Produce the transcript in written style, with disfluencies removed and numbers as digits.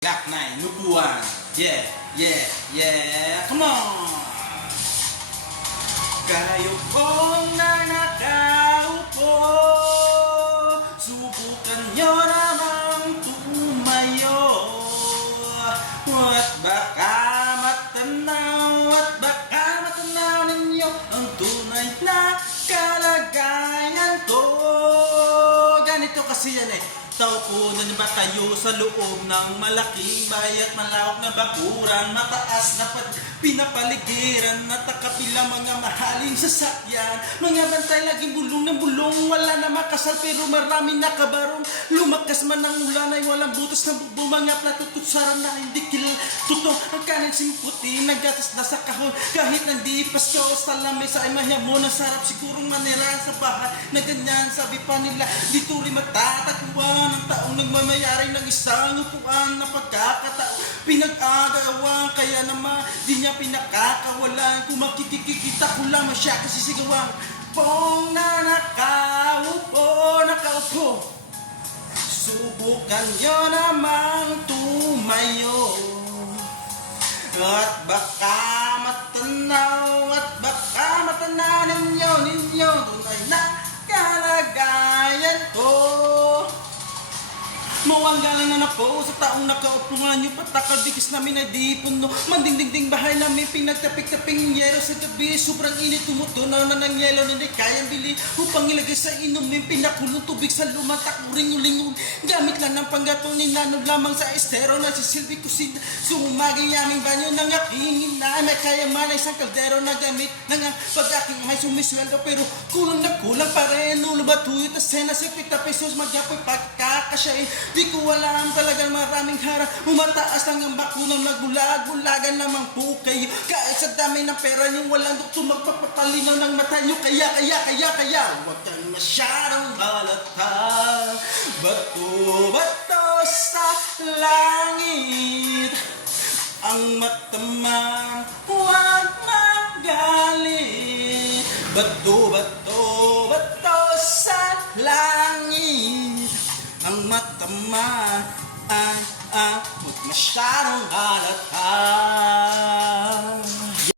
Laknay, nubuan. Yeah, yeah, yeah. Come on! Kayo pong na nakaupo, subukan nyo namang tumayo. At baka matanaw ninyo ang tunay na kalagayan ko. Ganito kasi yan eh. Taupunan ba kayo sa loob ng malaking bahay at malawak na bakuran, mataas na pinapaligiran, natakapila mga mahaling sasakyan, mga bantay laging bulong ng bulong, wala na makasal pero marami nakabarong, lumakas man ang ulan ay walang butas ng bubong, mga platututsaran na hindi kiltuto, ang kanin simputi, nagatas na sa kahon, kahit nandi Pasko sa lamesa ay mahyamo, sarap sigurong manirahan sa bahay, na ganyan sabi pa nila, dito rin matatagpuan ng taong nagmamayari ng isang upuan na pagkakataon pinag-agawan, kaya naman di niya pinakakawalan. Kung makikikita ko lamang siya kasi sigawan pong na nakaupo, subukan nyo namang tumayo. At baka matanaw ninyo tunay na kalagayan ko. Mawang galang na po sa taong nakaupo nga nyo patakal bigis namin ay di puno. Manding-ding-ding bahay namin pinagtapik-taping yero sa gabi. Sobrang init tumutunaw na ng yelo na di kayang bili. Upang ilagay sa inumin pinakulong tubig sa lumatak uring-ulingon. Gamit lang ng panggatong ninanod lamang sa estero na si Silvi Kusina. Sumagay aming banyo ng aking ina. May kaya man ay isang kaldero na gamit ng pag-aking ay sumisweldo. Pero kulang na kulang pa rin. Lulubatuyo ta sena 50 pesos magyapoy pagkakasyain. Di ko alam talagang maraming harap. Umataas lang ang bakunang nagbulag-bulagan lamang po kayo. Kahit sa dami ng pera yung walang doktor magpapapalinaw ng mata nyo. Kaya huwag kang masyadong halata. Bato sa langit ang matamang huwag magalit. Bato sa langit ang matama ay huwag masyadong halata.